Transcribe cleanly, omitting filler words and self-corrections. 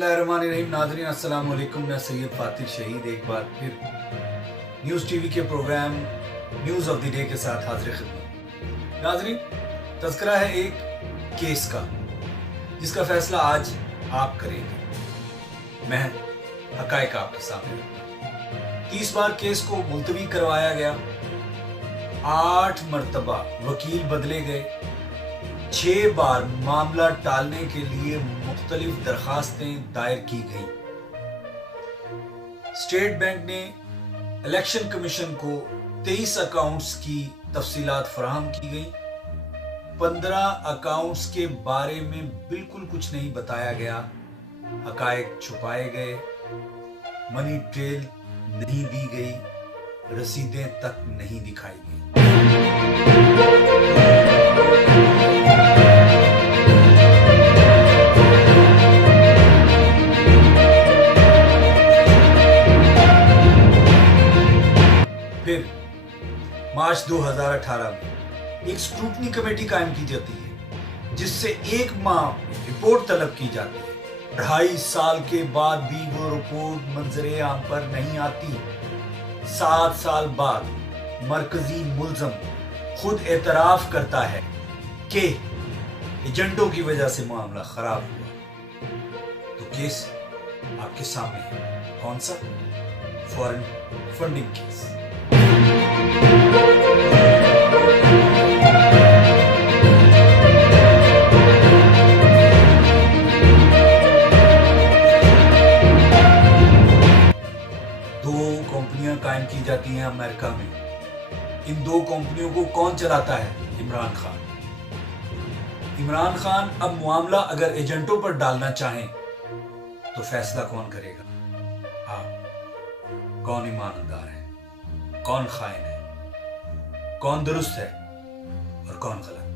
बिस्मिल्लाहिर्रहमानिर्रहीम। नाज़रीन अस्सलाम वालेकुम। मैं सैयद फातिह शहीद एक बार फिर न्यूज़ टीवी के programme news of the day के साथ हाजिर खिदमत। नाज़रीन, तज़किरा है एक केस का जिसका फैसला आज आप करेंगे। मैं हक़ाइक़ आपके सामने रखूंगा। 30 बार केस को मुलतवी करवाया गया, 8 मरतबा वकील बदले गए, 6 बार मामला टालने के लिए मुख्तलिफ दरखास्तें दायर की गई। स्टेट बैंक ने इलेक्शन कमीशन को 23 अकाउंट्स की तफसीलात फराहम की गई। 15 अकाउंट्स के बारे में बिल्कुल कुछ नहीं बताया गया, हकायक छुपाए गए, मनी ट्रेल नहीं दी गई, रसीदें तक नहीं दिखाई गई। फिर मार्च 2018 में एक स्क्रूटनी कमेटी कायम की जाती है जिससे 1 माह रिपोर्ट तलब की जाती है। 2.5 साल के बाद भी वो रिपोर्ट मंजरे आम पर नहीं आती। 7 साल बाद मरकजी मुल्ज़म खुद एतराफ करता है कि एजेंटों की वजह से मामला खराब हुआ। तो केस आपके सामने है। कौन सा? Foreign funding case. दो कंपनियां कायम की जाती हैं अमेरिका में। इन 2 कंपनियों को कौन चलाता है? इमरान खान। इमरान खान अब मामला अगर एजेंटों पर डालना चाहें तो फैसला कौन करेगा? आप। कौन ईमानदार है, कौन खाइन है, कौन दुरुस्त है और कौन गलत?